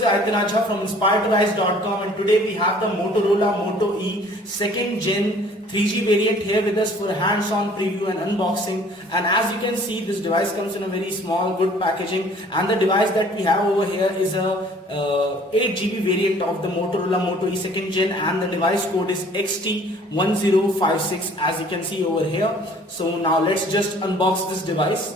is Aditya Jha from inspireddevice.com, and today we have the Motorola Moto E 2nd Gen 3G variant here with us for a hands-on preview and unboxing. And as you can see, this device comes in a very small, good packaging, and the device that we have over here is a 8GB variant of the Motorola Moto E 2nd Gen, and the device code is XT1056 as you can see over here. So now let's just unbox this device.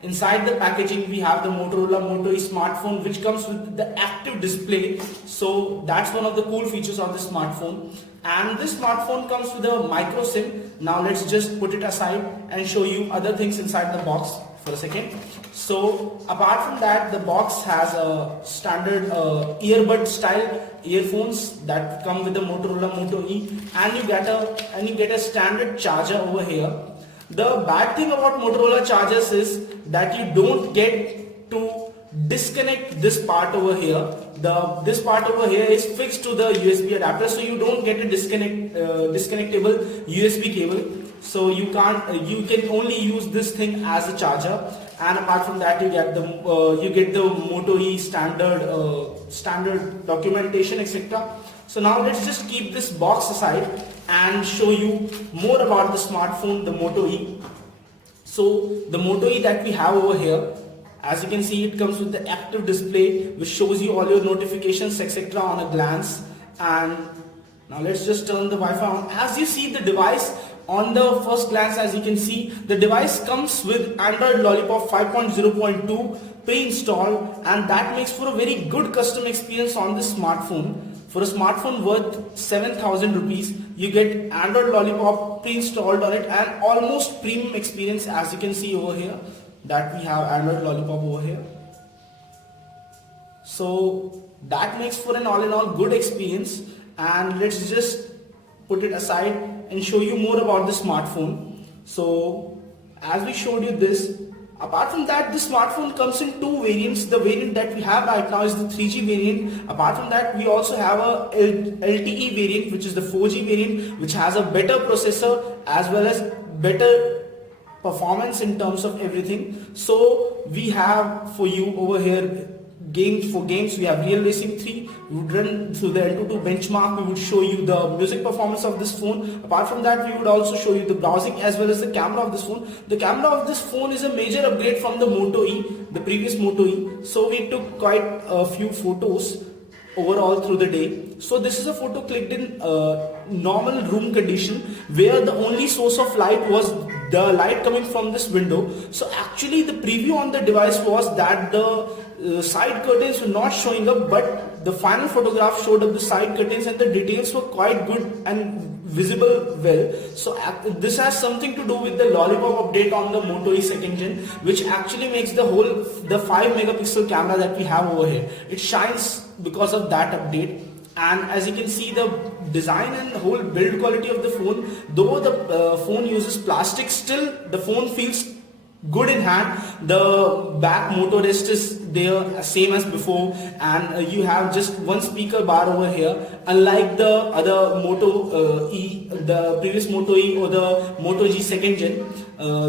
Inside the packaging we have the Motorola Moto E smartphone, which comes with the active display. So that's one of the cool features of the smartphone. And this smartphone comes with a micro SIM. Now let's just put it aside and show you other things inside the box for a second. So apart from that, the box has a standard earbud style earphones that come with the Motorola Moto E, and you get a standard charger over here. The bad thing about Motorola chargers is that you don't get to disconnect this part over here. This part over here is fixed to the USB adapter, so you don't get a disconnectable USB cable. So you can only use this thing as a charger. And apart from that, you get the Moto E standard documentation, etc. So now let's just keep this box aside and show you more about the smartphone, the Moto E. So the Moto E that we have over here, as you can see, it comes with the active display which shows you all your notifications, etc. on a glance. And now let's just turn the Wi-Fi on. As you see the device, on the first glance, as you can see, the device comes with Android Lollipop 5.0.2 pre-installed, and that makes for a very good custom experience on this smartphone. For a smartphone worth 7,000 rupees, you get Android Lollipop pre-installed on it and almost premium experience, as you can see over here, that we have Android Lollipop over here. So that makes for an all-in-all good experience. And let's just put it aside and show you more about the smartphone. So as we showed you this, apart from that, the smartphone comes in two variants. The variant that we have right now is the 3G variant. Apart from that, we also have a LTE variant, which is the 4G variant, which has a better processor as well as better performance in terms of everything. So we have for you over here games. We have Real Racing 3. We would run through the Antutu benchmark. We would show you the music performance of this phone. Apart from that, we would also show you the browsing as well as the camera of this phone. The camera of this phone is a major upgrade from the Moto E, the previous Moto E. So we took quite a few photos overall through the day. So this is a photo clicked in normal room condition, where the only source of light was the light coming from this window. So actually the preview on the device was that the side curtains were not showing up, but the final photograph showed up the side curtains and the details were quite good and visible well. So this has something to do with the Lollipop update on the Moto E 2nd Gen, which actually makes the 5 megapixel camera that we have over here, it shines because of that update. And as you can see, the design and the whole build quality of the phone, though the phone uses plastic, still the phone feels good in hand. The back motor rest is there same as before, and you have just one speaker bar over here, unlike the other Moto E, the previous Moto E or the Moto G 2nd Gen.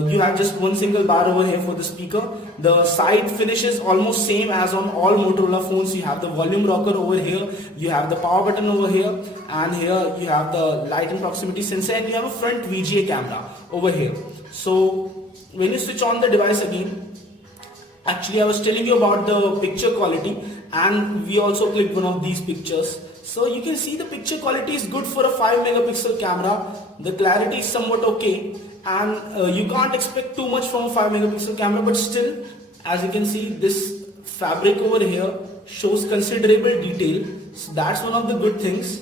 You have just one single bar over here for the speaker. The side finish is almost same as on all Motorola phones. You have the volume rocker over here, you have the power button over here, and here you have the light and proximity sensor, and you have a front VGA camera over here. So when you switch on the device again, actually I was telling you about the picture quality, and we also clicked one of these pictures. So you can see the picture quality is good for a 5 megapixel camera. The clarity is somewhat okay, and you can't expect too much from a 5 megapixel camera, but still, as you can see, this fabric over here shows considerable detail. So that's one of the good things.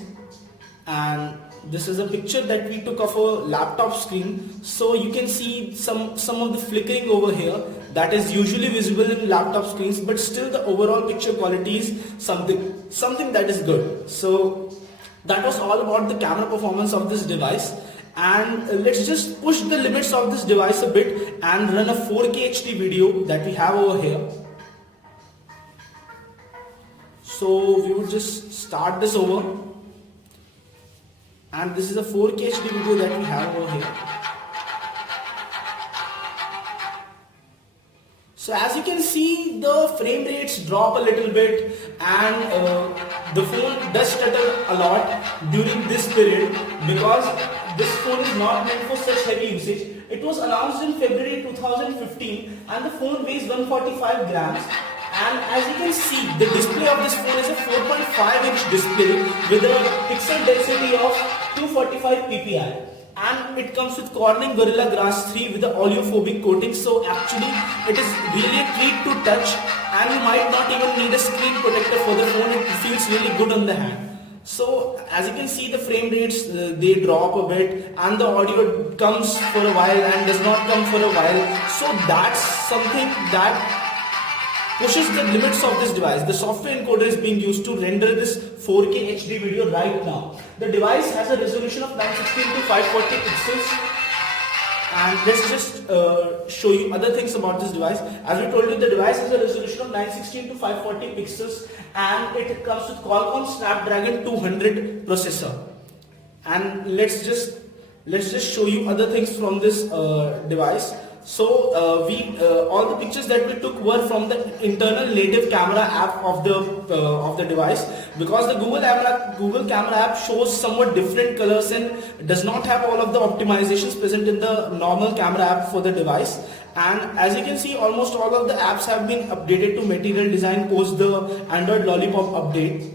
And this is a picture that we took of a laptop screen. So you can see some of the flickering over here that is usually visible in laptop screens, but still the overall picture quality is something that is good. So that was all about the camera performance of this device. And let's just push the limits of this device a bit and run a 4K HD video that we have over here. So we would just start this over, and this is a 4K HD video that we have over here. So as you can see, the frame rates drop a little bit, and the phone does stutter a lot during this period, because this phone is not meant for such heavy usage. It was announced in February 2015 and the phone weighs 145 grams. And as you can see, the display of this phone is a 4.5-inch display with a pixel density of 245 ppi. And it comes with Corning Gorilla Glass 3 with the oleophobic coating. So actually it is really a treat to touch, and you might not even need a screen protector for the phone. It feels really good on the hand. So as you can see, the frame rates they drop a bit, and the audio comes for a while and does not come for a while. So that's something that pushes the limits of this device. The software encoder is being used to render this 4K HD video right now. The device has a resolution of 916 to 540 pixels. And let's just show you other things about this device. As we told you, the device has a resolution of 916 to 540 pixels, and it comes with Qualcomm Snapdragon 200 processor. And let's just show you other things from this device. So all the pictures that we took were from the internal native camera app of the device, because the Google Camera app shows somewhat different colors and does not have all of the optimizations present in the normal camera app for the device. And as you can see, almost all of the apps have been updated to Material Design post the Android Lollipop update.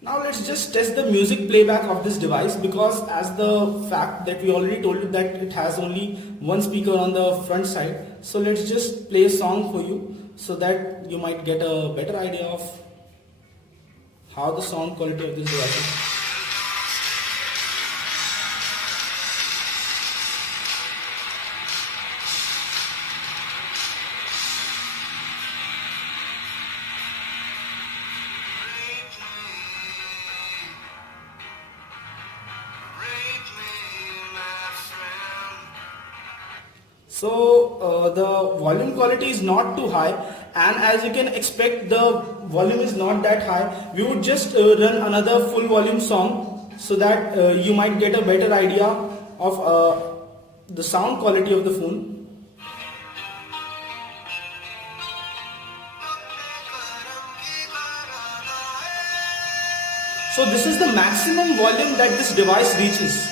Now let's just test the music playback of this device, because as the fact that we already told you that it has only one speaker on the front side. So let's just play a song for you so that you might get a better idea of how the sound quality of this device is. So the volume quality is not too high, and as you can expect, the volume is not that high. We would just run another full volume song so that you might get a better idea of the sound quality of the phone. So this is the maximum volume that this device reaches.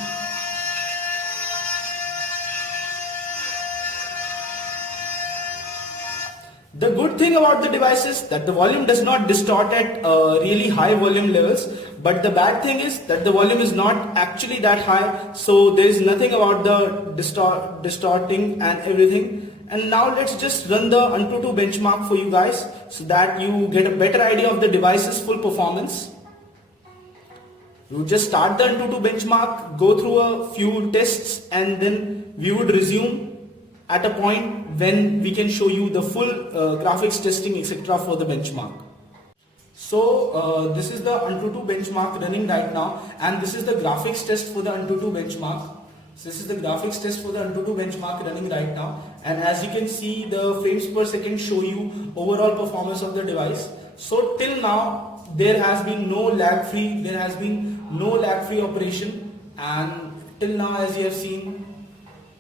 The good thing about the device is that the volume does not distort at really high volume levels, but the bad thing is that the volume is not actually that high, so there is nothing about the distorting and everything. And now let's just run the Antutu benchmark for you guys so that you get a better idea of the device's full performance. You just start the Antutu benchmark, go through a few tests, and then we would resume at a point when we can show you the full graphics testing etc. for the benchmark. So this is the Antutu benchmark running right now, and this is the graphics test for the Antutu benchmark. So this is the graphics test for the Antutu benchmark running right now, and as you can see, the frames per second show you overall performance of the device. So till now there has been no lag free operation, and till now, as you have seen,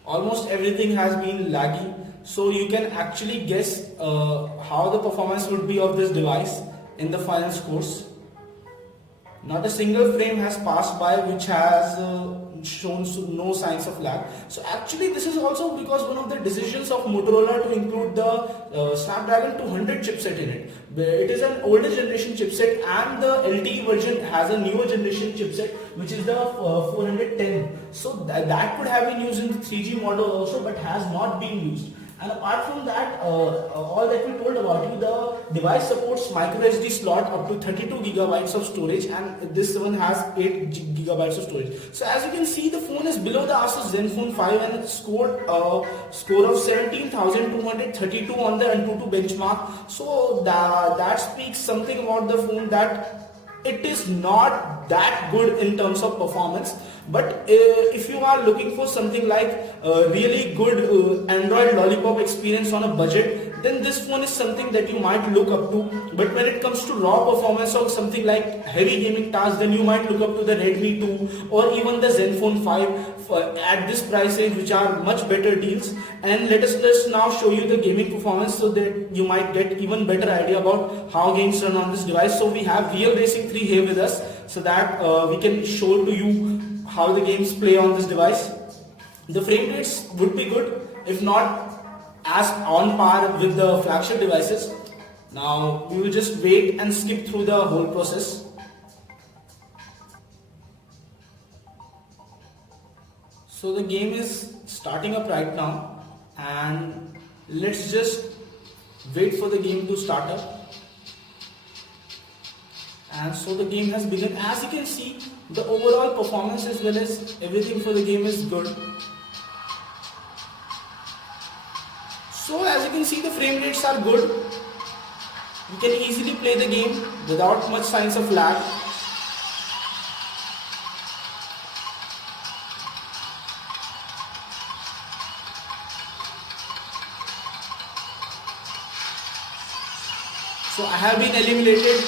almost everything has been laggy. So you can actually guess how the performance would be of this device in the final scores. Not a single frame has passed by which has shown no signs of lag. So actually this is also because one of the decisions of Motorola to include the Snapdragon 200 chipset in it. It is an older generation chipset, and the LTE version has a newer generation chipset which is the 410. So that could have been used in the 3G model also, but has not been used. And apart from that, all that we told about you, the device supports microSD slot up to 32 gigabytes of storage, and this one has 8 gigabytes of storage. So as you can see, the phone is below the Asus Zenfone 5 and scored a score of 17,232 on the Antutu benchmark. So that speaks something about the phone, that it is not that good in terms of performance. But if you are looking for something like a really good Android Lollipop experience on a budget, then this phone is something that you might look up to. But when it comes to raw performance or something like heavy gaming tasks, then you might look up to the Redmi 2 or even the Zenfone 5 at this price range, which are much better deals. And let's now show you the gaming performance so that you might get even better idea about how games run on this device. So we have Real Racing 3 here with us so that we can show to you how the games play on this device. The frame rates would be good, if not as on par with the flagship devices. Now we will just wait and skip through the whole process. So the game is starting up right now, and let's just wait for the game to start up. And so the game has begun. As you can see, the overall performance as well as everything for the game is good. So as you can see, the frame rates are good. You can easily play the game without much signs of lag. So I have been eliminated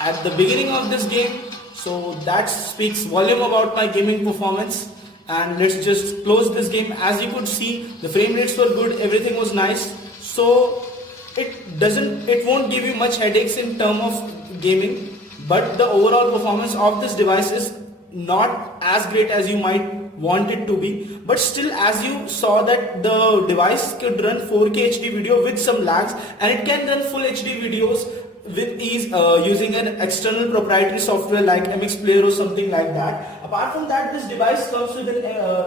at the beginning of this game, so that speaks volume about my gaming performance. And let's just close this game. As you could see, the frame rates were good, everything was nice. So it won't give you much headaches in terms of gaming, but the overall performance of this device is not as great as you might want it to be. But still, as you saw, that the device could run 4K HD video with some lags, and it can run full HD videos with ease using an external proprietary software like MX Player or something like that. Apart from that, this device comes with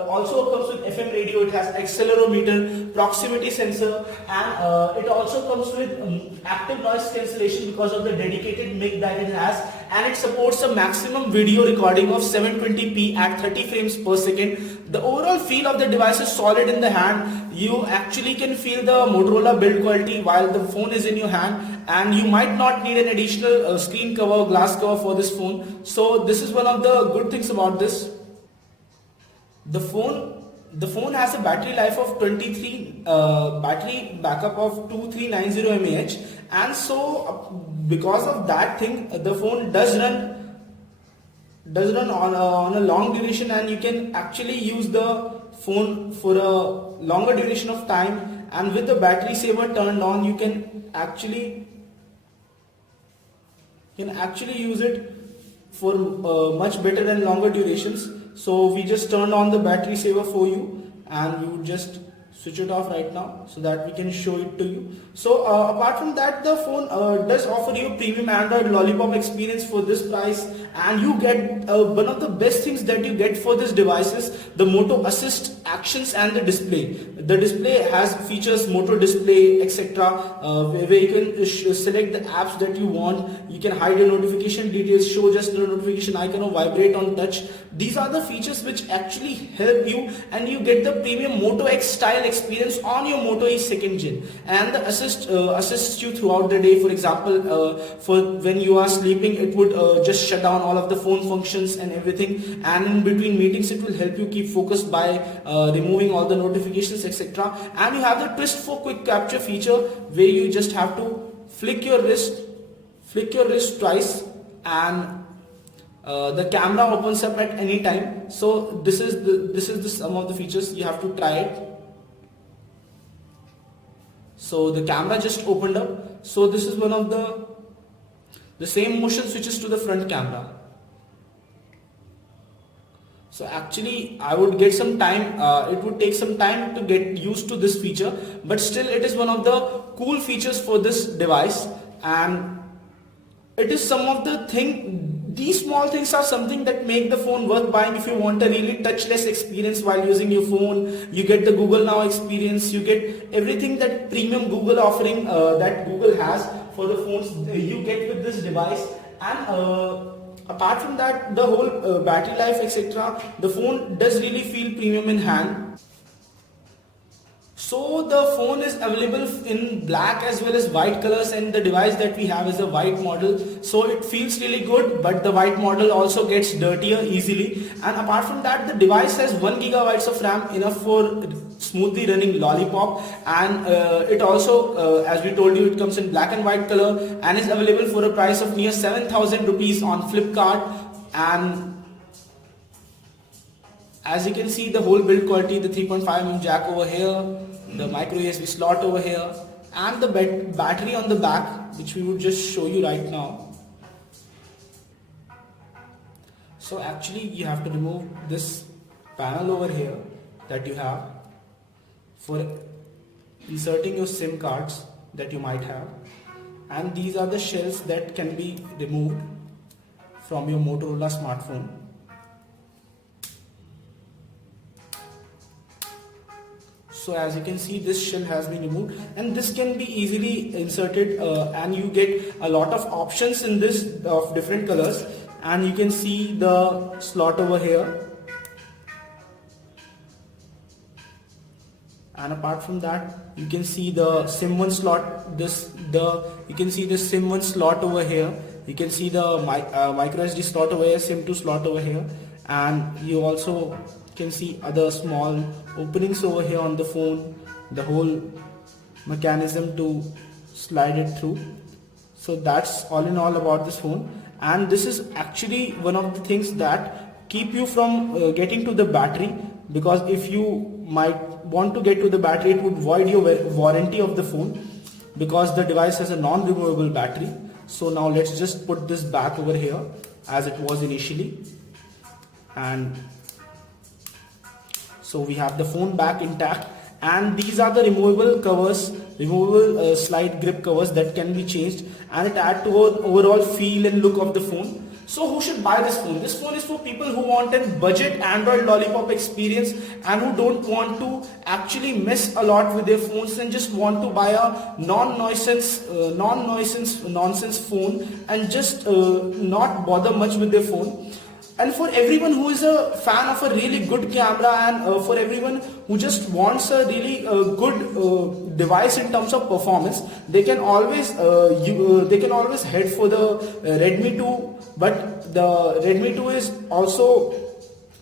also comes with FM radio. It has accelerometer, proximity sensor, and it also comes with active noise cancellation because of the dedicated mic that it has, and it supports a maximum video recording of 720p at 30 frames per second. The overall feel of the device is solid in the hand. You actually can feel the Motorola build quality while the phone is in your hand, and you might not need an additional screen cover or glass cover for this phone. So this is one of the good things about this. The phone has a battery life of 23, battery backup of 2390 mAh, and so because of that thing, the phone does run on a long duration, and you can actually use the phone for a longer duration of time. And with the battery saver turned on, you can actually use it for much better and longer durations. So we just turned on the battery saver for you, and we would just switch it off right now so that we can show it to you. So apart from that, the phone does offer you premium Android Lollipop experience for this price, and you get one of the best things that you get for this device is the Moto Assist actions and the display. The display has features Moto Display, etc., where you can select the apps that you want. You can hide your notification details, show just the notification icon, or vibrate on touch. These are the features which actually help you, and you get the premium Moto X style experience on your Moto E 2nd Gen. And the assists you throughout the day. For example, for when you are sleeping, it would just shut down all of the phone functions and everything, and in between meetings it will help you keep focused by removing all the notifications, etc. And you have the twist for quick capture feature, where you just have to flick your wrist twice, and the camera opens up at any time. So this is the some of the features. You have to try it. So the camera just opened up. So this is one of the same motion switches to the front camera. So actually I would get some time, it would take some time to get used to this feature, but still it is one of the cool features for this device. And it is some of the these small things are something that make the phone worth buying. If you want a really touchless experience while using your phone, you get the Google Now experience, you get everything that premium Google offering that Google has for the phones, you get with this device. And apart from that, the whole battery life, etc., the phone does really feel premium in hand. So the phone is available in black as well as white colors, and the device that we have is a white model. So it feels really good, but the white model also gets dirtier easily. And apart from that, the device has 1 GB of RAM, enough for smoothly running Lollipop, and it also, as we told you, it comes in black and white color and is available for a price of near 7,000 rupees on Flipkart. And as you can see, the whole build quality, the 3.5mm jack over here, the micro USB slot over here, and the battery on the back, which we would just show you right now. So actually you have to remove this panel over here that you have for inserting your SIM cards that you might have, and these are the shells that can be removed from your Motorola smartphone. So as you can see, this shell has been removed, and this can be easily inserted, and you get a lot of options in this of different colors. And you can see the slot over here, and apart from that, you can see the SIM1 slot. You can see the SIM1 slot over here. You can see the micro SD slot over here, SIM2 slot over here, and you also can see other small openings over here on the phone, the whole mechanism to slide it through. So that's all in all about this phone, and this is actually one of the things that keep you from getting to the battery, because if you might want to get to the battery, it would void your warranty of the phone, because the device has a non-removable battery. So now let's just put this back over here as it was initially, and so we have the phone back intact, and these are the removable covers, removable slide grip covers that can be changed, and it adds to overall feel and look of the phone. So who should buy this phone? This phone is for people who want a budget Android Lollipop experience and who don't want to actually mess a lot with their phones and just want to buy a nonsense phone and just not bother much with their phone. And for everyone who is a fan of a really good camera, and for everyone who just wants a really good device in terms of performance, they can always head for the Redmi 2. But the Redmi 2 is also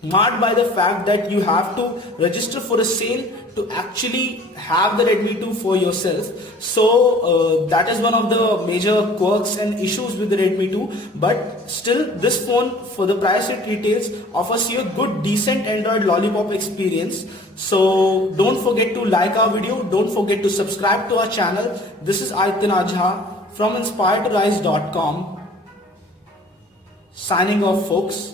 marred by the fact that you have to register for a sale to actually have the Redmi 2 for yourself. So that is one of the major quirks and issues with the Redmi 2. But still, this phone, for the price it retails, offers you a good decent Android Lollipop experience. So don't forget to like our video, don't forget to subscribe to our channel. This is Aditya Jha from InspiredToRise.com, signing off folks.